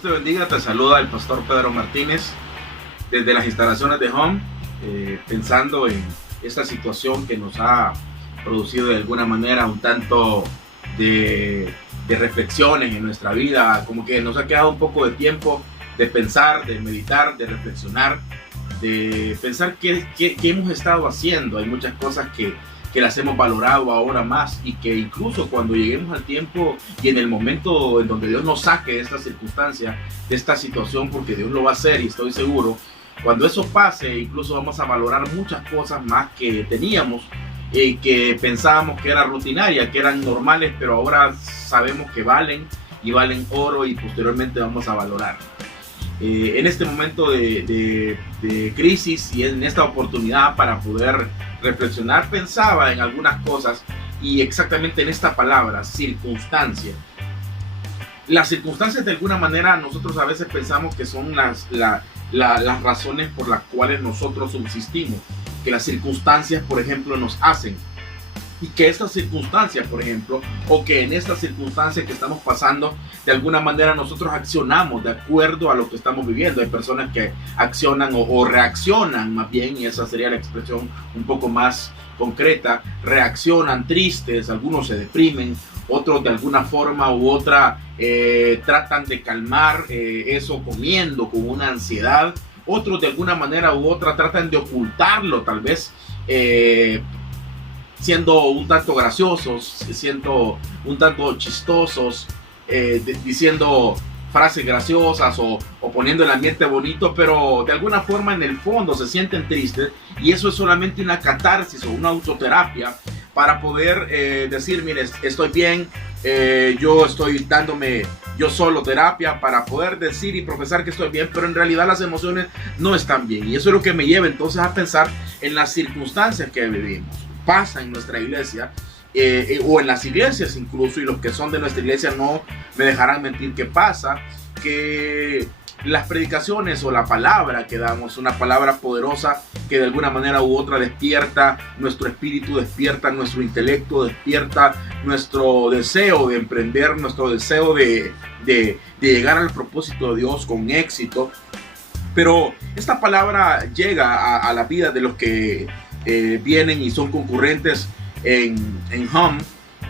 Dios te bendiga, te saluda el pastor Pedro Martínez desde las instalaciones de Home, pensando en esta situación que nos ha producido de alguna manera un tanto de reflexiones en nuestra vida, como que nos ha quedado un poco de tiempo de pensar, de meditar, de reflexionar, de pensar qué hemos estado haciendo. Hay muchas cosas que las hemos valorado ahora más, y que incluso cuando lleguemos al tiempo y en el momento en donde Dios nos saque de esta circunstancia, de esta situación, porque Dios lo va a hacer y estoy seguro, cuando eso pase, incluso vamos a valorar muchas cosas más que teníamos y que pensábamos que eran rutinarias, que eran normales, pero ahora sabemos que valen y valen oro, y posteriormente vamos a valorar. En este momento de crisis y en esta oportunidad para poder reflexionar, pensaba en algunas cosas, y exactamente en esta palabra, circunstancia. Las circunstancias, de alguna manera, nosotros a veces pensamos que son las razones por las cuales nosotros subsistimos, que las circunstancias, por ejemplo, nos hacen, y que estas circunstancias, por ejemplo, o que en estas circunstancias que estamos pasando, de alguna manera nosotros accionamos de acuerdo a lo que estamos viviendo. Hay personas que accionan o reaccionan, más bien, y esa sería la expresión un poco más concreta, reaccionan tristes, algunos se deprimen, otros de alguna forma u otra tratan de calmar eso comiendo, con una ansiedad. Otros de alguna manera u otra tratan de ocultarlo, tal vez siendo un tanto graciosos, siendo un tanto chistosos, diciendo frases graciosas o poniendo el ambiente bonito, pero de alguna forma en el fondo se sienten tristes, y eso es solamente una catarsis o una autoterapia para poder decir, mire, estoy bien, yo estoy dándome yo solo terapia para poder decir y profesar que estoy bien, pero en realidad las emociones no están bien. Y eso es lo que me lleva entonces a pensar en las circunstancias que vivimos. Pasa en nuestra iglesia, o en las iglesias incluso, y los que son de nuestra iglesia no me dejarán mentir que pasa, que las predicaciones o la palabra que damos, una palabra poderosa que de alguna manera u otra despierta nuestro espíritu, despierta nuestro intelecto, despierta nuestro deseo de emprender, nuestro deseo de llegar al propósito de Dios con éxito. Pero esta palabra llega a la vida de los que vienen y son concurrentes en Home,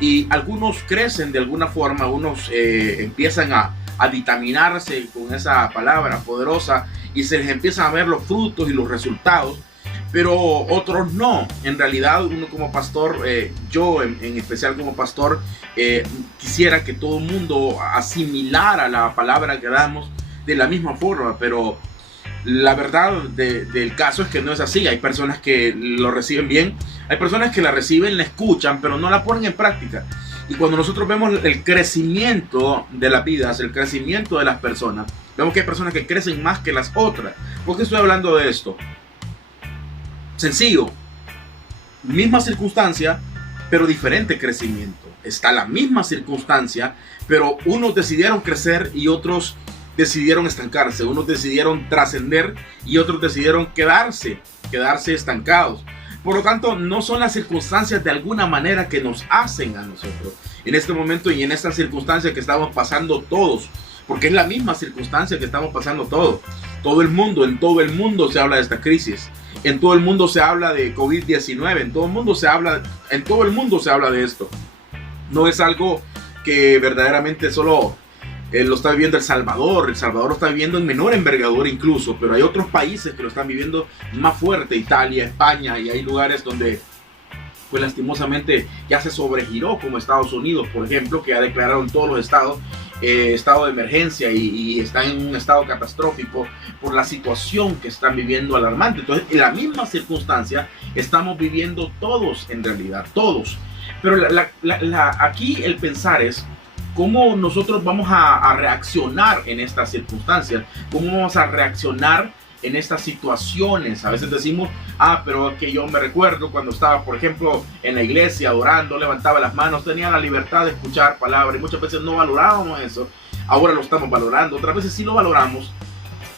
y algunos crecen de alguna forma, unos empiezan a vitaminarse con esa palabra poderosa y se les empiezan a ver los frutos y los resultados, pero otros no. En realidad, uno como pastor, yo en especial como pastor, quisiera que todo el mundo asimilara la palabra que damos de la misma forma, pero la verdad del caso es que no es así. Hay personas que lo reciben bien, hay personas que la reciben, la escuchan, pero no la ponen en práctica. Y cuando nosotros vemos el crecimiento de las vidas, el crecimiento de las personas, vemos que hay personas que crecen más que las otras. ¿Por qué estoy hablando de esto? Sencillo, misma circunstancia, pero diferente crecimiento. Está la misma circunstancia, pero unos decidieron crecer y otros decidieron estancarse. Unos decidieron trascender y otros decidieron quedarse estancados. Por lo tanto, no son las circunstancias de alguna manera que nos hacen a nosotros en este momento y en esta circunstancia que estamos pasando todos, porque es la misma circunstancia que estamos pasando todos. Todo el mundo, en todo el mundo se habla de esta crisis. En todo el mundo se habla de COVID-19, en todo el mundo se habla de esto. No es algo que verdaderamente solo lo está viviendo El Salvador. El Salvador lo está viviendo en menor envergadura incluso, pero hay otros países que lo están viviendo más fuerte, Italia, España, y hay lugares donde pues lastimosamente ya se sobregiró, como Estados Unidos, por ejemplo, que ya declararon todos los estados estado de emergencia y está en un estado catastrófico por la situación que están viviendo alarmante. Entonces, en la misma circunstancia estamos viviendo todos, en realidad, todos. Pero aquí el pensar es cómo nosotros vamos a reaccionar en estas circunstancias, cómo vamos a reaccionar en estas situaciones. A veces decimos, pero que yo me recuerdo cuando estaba, por ejemplo, en la iglesia orando, levantaba las manos, tenía la libertad de escuchar palabras, y muchas veces no valorábamos eso. Ahora lo estamos valorando, otras veces sí lo valoramos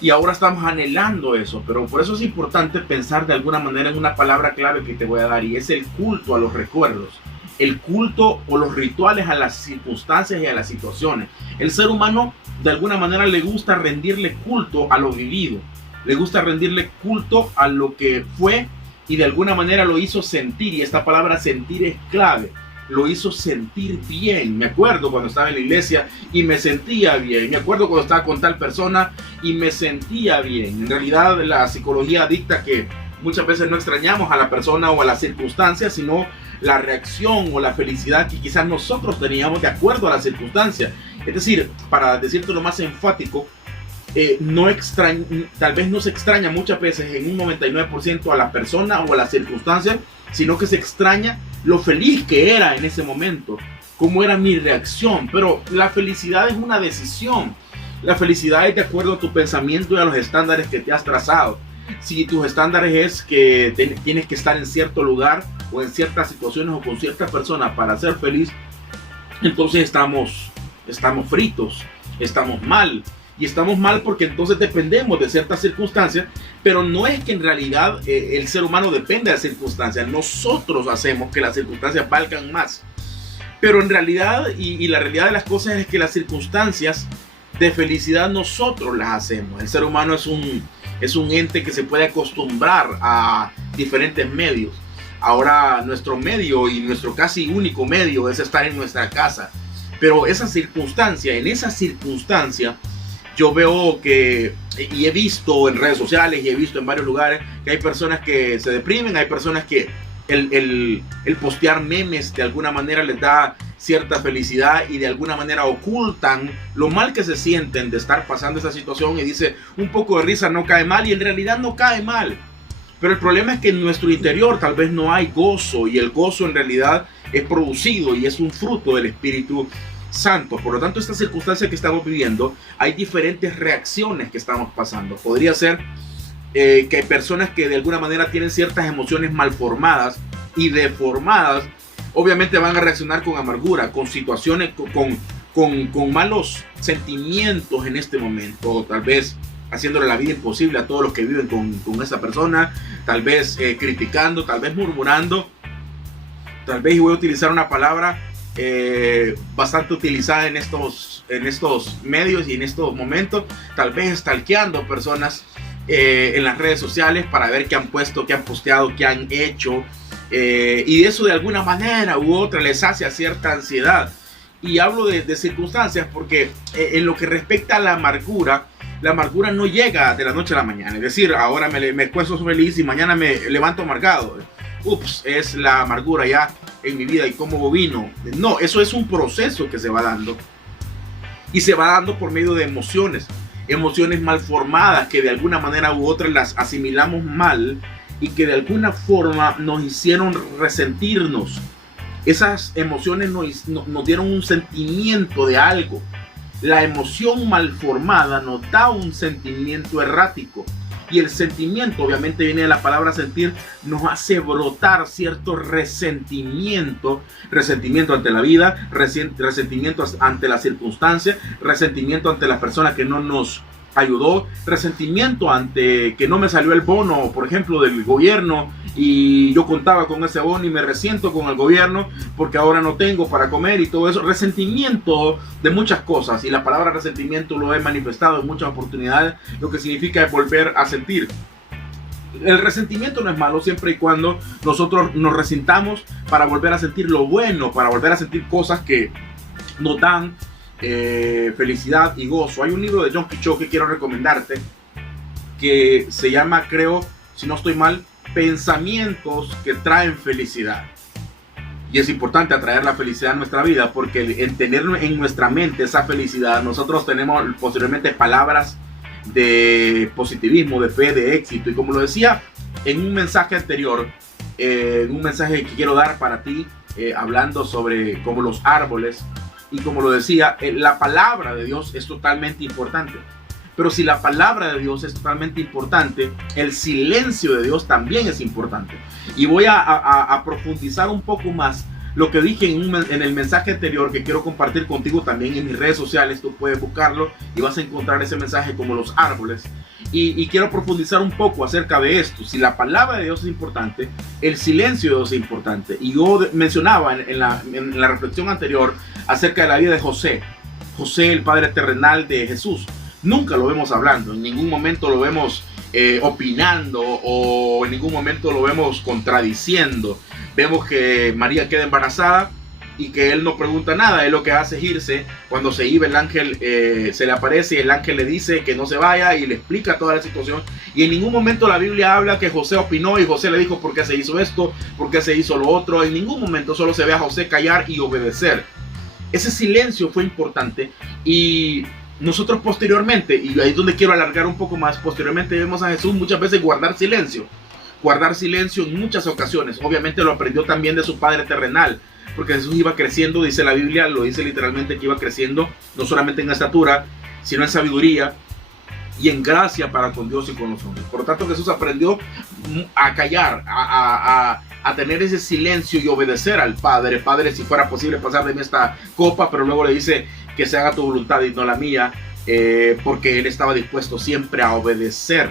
y ahora estamos anhelando eso. Pero por eso es importante pensar de alguna manera en una palabra clave que te voy a dar, y es el culto a los recuerdos. el culto o los rituales a las circunstancias y a las situaciones. El ser humano de alguna manera le gusta rendirle culto a lo vivido, le gusta rendirle culto a lo que fue y de alguna manera lo hizo sentir, y esta palabra sentir es clave. Lo hizo sentir bien. Me acuerdo cuando estaba en la iglesia y me sentía bien. Me acuerdo cuando estaba con tal persona y me sentía bien. En realidad la psicología dicta que muchas veces no extrañamos a la persona o a las circunstancias, sino la reacción o la felicidad que quizás nosotros teníamos de acuerdo a las circunstancias. Es decir, para decirte lo más enfático, tal vez no se extraña muchas veces en un 99% a la persona o a las circunstancias, sino que se extraña lo feliz que era en ese momento, cómo era mi reacción. Pero la felicidad es una decisión. La felicidad es de acuerdo a tu pensamiento y a los estándares que te has trazado. Si tus estándares es que tienes que estar en cierto lugar o en ciertas situaciones o con cierta persona para ser feliz, entonces estamos fritos, estamos mal. Y estamos mal porque entonces dependemos de ciertas circunstancias, pero no es que en realidad el ser humano depende de circunstancias. Nosotros hacemos que las circunstancias valgan más. Pero en realidad, y la realidad de las cosas es que las circunstancias de felicidad nosotros las hacemos. El ser humano es un ente que se puede acostumbrar a diferentes medios. Ahora nuestro medio y nuestro casi único medio es estar en nuestra casa. Pero en esa circunstancia, yo veo que, y he visto en redes sociales y he visto en varios lugares, que hay personas que se deprimen, hay personas que el postear memes de alguna manera les da cierta felicidad y de alguna manera ocultan lo mal que se sienten de estar pasando esa situación, y dice, un poco de risa no cae mal, y en realidad no cae mal. Pero el problema es que en nuestro interior tal vez no hay gozo, y el gozo en realidad es producido y es un fruto del Espíritu Santo. Por lo tanto, esta circunstancia que estamos viviendo, hay diferentes reacciones que estamos pasando. Podría ser que hay personas que de alguna manera tienen ciertas emociones malformadas y deformadas. Obviamente van a reaccionar con amargura, con situaciones, con malos sentimientos en este momento, o tal vez haciéndole la vida imposible a todos los que viven con esa persona, tal vez criticando, tal vez murmurando, tal vez, y voy a utilizar una palabra bastante utilizada en estos medios y en estos momentos, tal vez stalkeando personas en las redes sociales para ver qué han puesto, qué han posteado, qué han hecho, y eso de alguna manera u otra les hace cierta ansiedad. Y hablo de circunstancias porque en lo que respecta a la amargura no llega de la noche a la mañana. Es decir, ahora me acuesto feliz y mañana me levanto amargado. Ups, es la amargura ya en mi vida y cómo vino. No, eso es un proceso que se va dando. Y se va dando por medio de emociones mal formadas que de alguna manera u otra las asimilamos mal y que de alguna forma nos hicieron resentirnos. Esas emociones nos dieron un sentimiento de algo. La emoción mal formada nos da un sentimiento errático. Y el sentimiento, obviamente viene de la palabra sentir, nos hace brotar cierto resentimiento ante la vida, resentimiento ante las circunstancias, resentimiento ante la persona que no nos ayudó, resentimiento ante que no me salió el bono, por ejemplo, del gobierno, y yo contaba con ese bono y me resiento con el gobierno porque ahora no tengo para comer y todo eso. Resentimiento de muchas cosas, y la palabra resentimiento lo he manifestado en muchas oportunidades, lo que significa es volver a sentir. El resentimiento no es malo siempre y cuando nosotros nos resintamos para volver a sentir lo bueno, para volver a sentir cosas que nos dan felicidad y gozo. Hay un libro de Jon Quichotte que quiero recomendarte que se llama, creo, si no estoy mal, Pensamientos que traen felicidad. Y es importante atraer la felicidad a nuestra vida, porque en tener en nuestra mente esa felicidad, nosotros tenemos posiblemente palabras de positivismo, de fe, de éxito. Y como lo decía en un mensaje anterior, un mensaje que quiero dar para ti, hablando sobre como los árboles, y como lo decía, la palabra de Dios es totalmente importante. Pero si la palabra de Dios es totalmente importante, el silencio de Dios también es importante. Y voy a profundizar un poco más lo que dije en el mensaje anterior, que quiero compartir contigo también en mis redes sociales. Tú puedes buscarlo y vas a encontrar ese mensaje como los árboles. Y quiero profundizar un poco acerca de esto. Si la palabra de Dios es importante, el silencio de Dios es importante. Y yo mencionaba en la reflexión anterior acerca de la vida de José. José, el padre terrenal de Jesús. Nunca lo vemos hablando, en ningún momento lo vemos opinando o en ningún momento lo vemos contradiciendo. Vemos que María queda embarazada y que él no pregunta nada. Él lo que hace es irse. Cuando se iba, el ángel se le aparece y el ángel le dice que no se vaya y le explica toda la situación. Y en ningún momento la Biblia habla que José opinó y José le dijo por qué se hizo esto, por qué se hizo lo otro. En ningún momento, solo se ve a José callar y obedecer. Ese silencio fue importante. Y nosotros posteriormente, y ahí es donde quiero alargar un poco más, posteriormente vemos a Jesús muchas veces guardar silencio en muchas ocasiones. Obviamente lo aprendió también de su padre terrenal, porque Jesús iba creciendo, dice la Biblia, lo dice literalmente, que iba creciendo no solamente en estatura, sino en sabiduría y en gracia para con Dios y con los hombres. Por lo tanto, Jesús aprendió a callar, a tener ese silencio y obedecer al Padre. Padre, si fuera posible pasar de mí esta copa, pero luego le dice que se haga tu voluntad y no la mía, porque él estaba dispuesto siempre a obedecer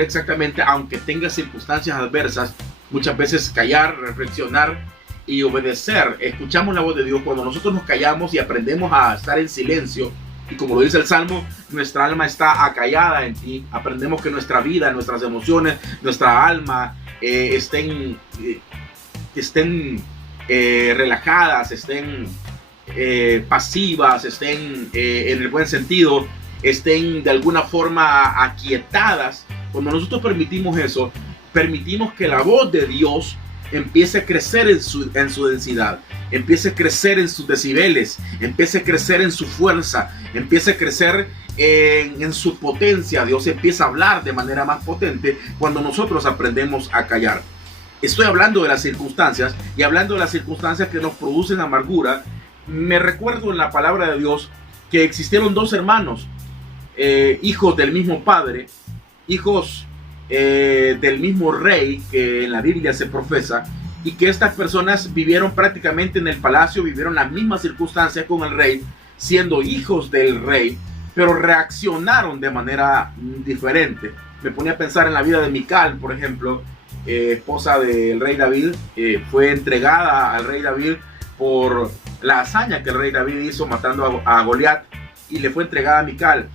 exactamente, aunque tenga circunstancias adversas. Muchas veces callar, reflexionar y obedecer. Escuchamos la voz de Dios cuando nosotros nos callamos y aprendemos a estar en silencio. Y como lo dice el Salmo, nuestra alma está acallada en ti. Aprendemos que nuestra vida, nuestras emociones, nuestra alma estén relajadas, estén pasivas, estén en el buen sentido, estén de alguna forma aquietadas. Cuando nosotros permitimos eso, permitimos que la voz de Dios empiece a crecer en su densidad, empiece a crecer en sus decibeles, empiece a crecer en su fuerza, empiece a crecer en su potencia. Dios empieza a hablar de manera más potente cuando nosotros aprendemos a callar. Estoy hablando de las circunstancias, y hablando de las circunstancias que nos producen amargura, me recuerdo en la palabra de Dios que existieron dos hermanos, hijos del mismo padre, hijos del mismo rey que en la Biblia se profesa, y que estas personas vivieron prácticamente en el palacio, vivieron las mismas circunstancias con el rey, siendo hijos del rey, pero reaccionaron de manera diferente. Me ponía a pensar en la vida de Mical, por ejemplo, esposa del rey David. Fue entregada al rey David por la hazaña que el rey David hizo matando a Goliat, y le fue entregada a Mical.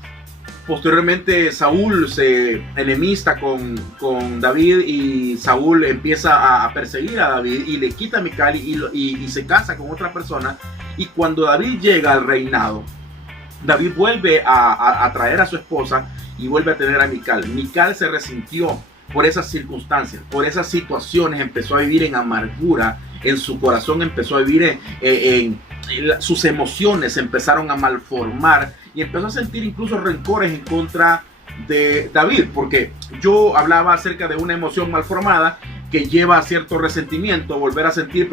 Posteriormente Saúl se enemista con David, y Saúl empieza a perseguir a David y le quita a Mical y se casa con otra persona. Y cuando David llega al reinado, David vuelve a traer a su esposa y vuelve a tener a Mical. Mical se resintió por esas circunstancias, por esas situaciones, empezó a vivir en amargura, en su corazón empezó a vivir sus emociones empezaron a malformar, y empezó a sentir incluso rencores en contra de David, porque yo hablaba acerca de una emoción malformada que lleva a cierto resentimiento, volver a sentir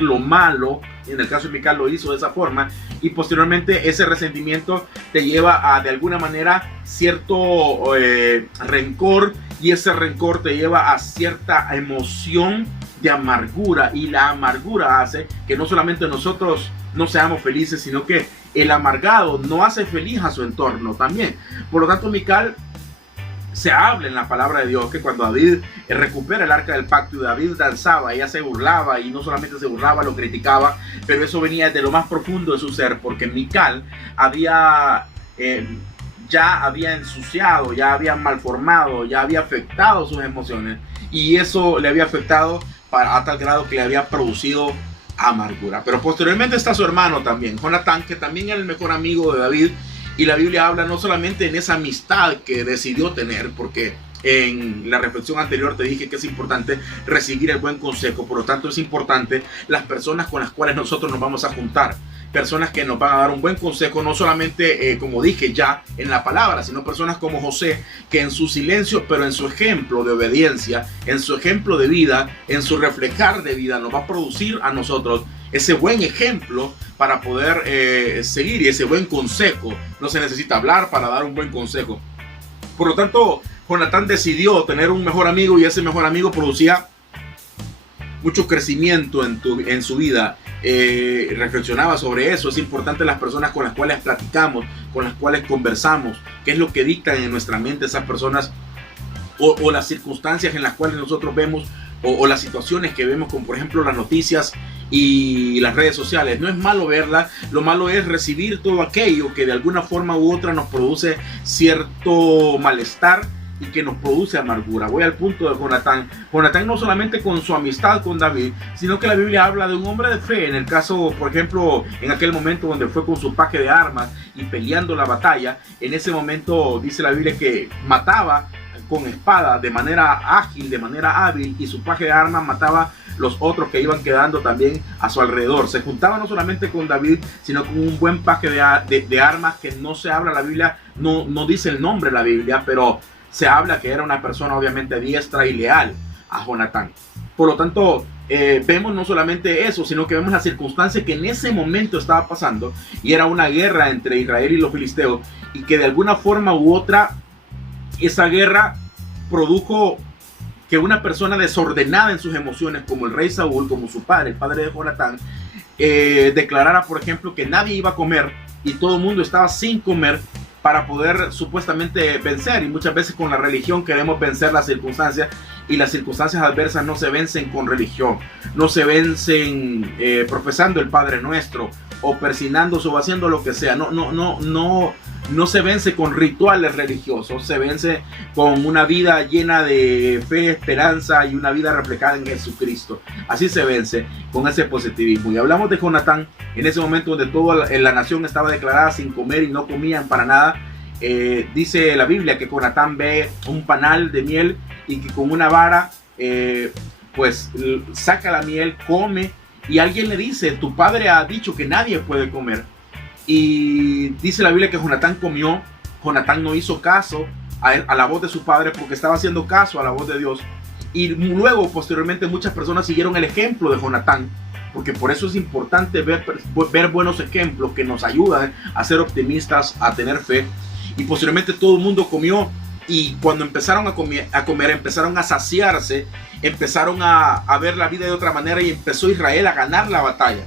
lo malo. En el caso de Mical lo hizo de esa forma, y posteriormente ese resentimiento te lleva a, de alguna manera, cierto rencor, y ese rencor te lleva a cierta emoción de amargura, y la amargura hace que no solamente nosotros no seamos felices, sino que el amargado no hace feliz a su entorno también. Por lo tanto, Mical, se habla en la palabra de Dios que cuando David recupera el arca del pacto y David danzaba, ella se burlaba, y no solamente se burlaba, lo criticaba, pero eso venía de lo más profundo de su ser, porque Mical ya había ensuciado, ya había malformado, ya había afectado sus emociones, y eso le había afectado a tal grado que le había producido amargura. Pero posteriormente está su hermano también, Jonatán, que también era el mejor amigo de David, y la Biblia habla no solamente en esa amistad que decidió tener, porque en la reflexión anterior te dije que es importante recibir el buen consejo. Por lo tanto, es importante las personas con las cuales nosotros nos vamos a juntar, personas que nos van a dar un buen consejo, no solamente como dije ya en la palabra, sino personas como José, que en su silencio, pero en su ejemplo de obediencia, en su ejemplo de vida, en su reflejar de vida, nos va a producir a nosotros ese buen ejemplo para poder seguir, y ese buen consejo. No se necesita hablar para dar un buen consejo. Por lo tanto, Jonatán decidió tener un mejor amigo, y ese mejor amigo producía mucho crecimiento en su vida, reflexionaba sobre eso. Es importante las personas con las cuales platicamos, con las cuales conversamos, qué es lo que dictan en nuestra mente esas personas, o las circunstancias en las cuales nosotros vemos, o las situaciones que vemos, como por ejemplo las noticias y las redes sociales. No es malo verlas, lo malo es recibir todo aquello que de alguna forma u otra nos produce cierto malestar y que nos produce amargura. Voy al punto de Jonatán. Jonatán no solamente con su amistad con David, sino que la Biblia habla de un hombre de fe. En el caso, por ejemplo, en aquel momento donde fue con su paje de armas y peleando la batalla, en ese momento dice la Biblia que mataba con espada de manera ágil, de manera hábil, y su paje de armas mataba los otros que iban quedando también a su alrededor. Se juntaba no solamente con David, sino con un buen paje de armas, que no se habla la Biblia, no dice el nombre de la Biblia, pero se habla que era una persona obviamente diestra y leal a Jonatán. Por lo tanto, vemos no solamente eso, sino que vemos la circunstancia que en ese momento estaba pasando, y era una guerra entre Israel y los filisteos, y que de alguna forma u otra esa guerra produjo que una persona desordenada en sus emociones, como el rey Saúl, como su padre, el padre de Jonatán, declarara, por ejemplo, que nadie iba a comer y todo el mundo estaba sin comer para poder supuestamente vencer. Y muchas veces con la religión queremos vencer las circunstancias, y las circunstancias adversas no se vencen con religión, no se vencen profesando el Padre Nuestro o persinándose o haciendo lo que sea. No se vence con rituales religiosos, se vence con una vida llena de fe, esperanza y una vida reflejada en Jesucristo. Así se vence, con ese positivismo. Y hablamos de Jonatán en ese momento donde toda la nación estaba declarada sin comer y no comían para nada. Dice la Biblia que Jonatán ve un panal de miel y que con una vara pues saca la miel, come, y alguien le dice: tu padre ha dicho que nadie puede comer. Y dice la Biblia que Jonatán comió. Jonatán no hizo caso a la voz de su padre, porque estaba haciendo caso a la voz de Dios. Y luego, posteriormente, muchas personas siguieron el ejemplo de Jonatán, porque por eso es importante ver buenos ejemplos que nos ayudan a ser optimistas, a tener fe. Y posteriormente todo el mundo comió, y cuando empezaron a comer, empezaron a saciarse, empezaron a ver la vida de otra manera, y empezó Israel a ganar la batalla.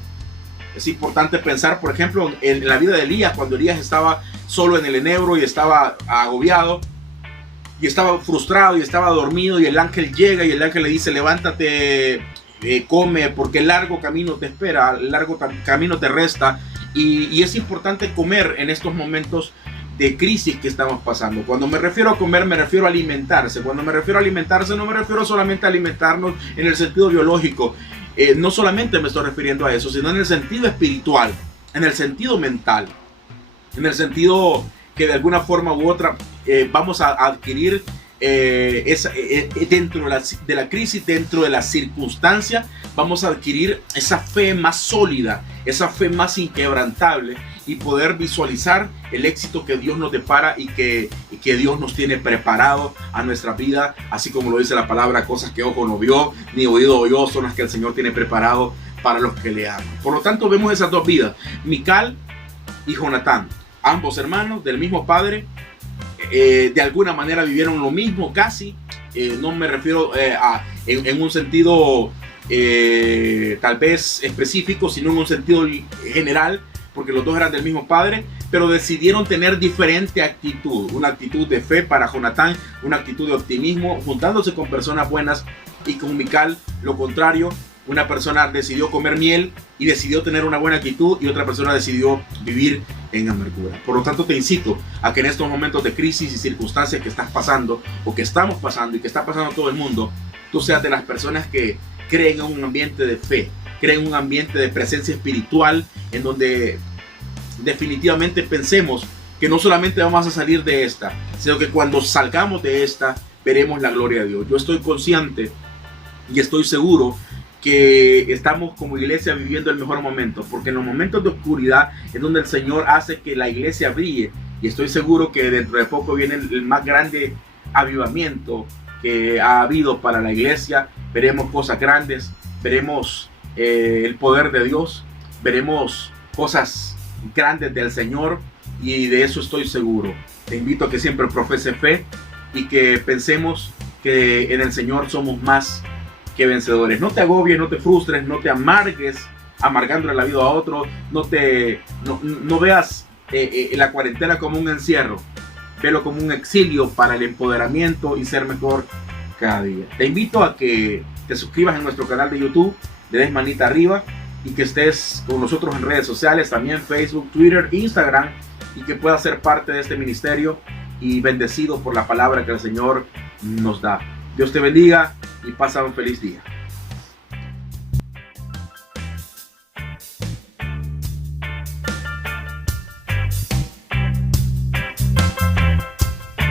Es importante pensar, por ejemplo, en la vida de Elías, cuando Elías estaba solo en el enebro y estaba agobiado y estaba frustrado y estaba dormido, y el ángel llega y el ángel le dice: levántate, come, porque el largo camino te espera, el largo camino te resta. Y es importante comer en estos momentos de crisis que estamos pasando. Cuando me refiero a comer, me refiero a alimentarse. Cuando me refiero a alimentarse, no me refiero solamente a alimentarnos en el sentido biológico. No solamente me estoy refiriendo a eso, sino en el sentido espiritual, en el sentido mental, en el sentido que de alguna forma u otra vamos a adquirir dentro de la crisis, dentro de la circunstancia, vamos a adquirir esa fe más sólida, esa fe más inquebrantable, y poder visualizar el éxito que Dios nos depara y que Dios nos tiene preparado a nuestra vida, así como lo dice la palabra: cosas que ojo no vio ni oído oyó son las que el Señor tiene preparado para los que le aman. Por lo tanto, vemos esas dos vidas, Mical y Jonatán, ambos hermanos del mismo padre. De alguna manera vivieron lo mismo casi. No me refiero en un sentido tal vez específico, sino en un sentido general, porque los dos eran del mismo padre, pero decidieron tener diferente actitud. Una actitud de fe para Jonatán, una actitud de optimismo, juntándose con personas buenas, y con Mical lo contrario. Una persona decidió comer miel y decidió tener una buena actitud, y otra persona decidió vivir en amargura. Por lo tanto, te incito a que en estos momentos de crisis y circunstancias que estás pasando, o que estamos pasando y que está pasando todo el mundo, tú seas de las personas que creen en un ambiente de fe, creen en un ambiente de presencia espiritual, en donde definitivamente pensemos que no solamente vamos a salir de esta, sino que cuando salgamos de esta veremos la gloria de Dios. Yo estoy consciente y estoy seguro que estamos como iglesia viviendo el mejor momento, porque en los momentos de oscuridad es donde el Señor hace que la iglesia brille, y estoy seguro que dentro de poco viene el más grande avivamiento que ha habido para la iglesia. Veremos cosas grandes, veremos el poder de Dios, veremos cosas grandes del Señor, y de eso estoy seguro. Te invito a que siempre profese fe y que pensemos que en el Señor somos más que vencedores. No te agobies, no te frustres, no te amargues amargándole la vida a otro. No veas la cuarentena como un encierro, velo como un exilio para el empoderamiento y ser mejor cada día. Te invito a que te suscribas en nuestro canal de YouTube, le des manita arriba y que estés con nosotros en redes sociales, también Facebook, Twitter, Instagram, y que puedas ser parte de este ministerio y bendecido por la palabra que el Señor nos da. Dios te bendiga y pasa un feliz día.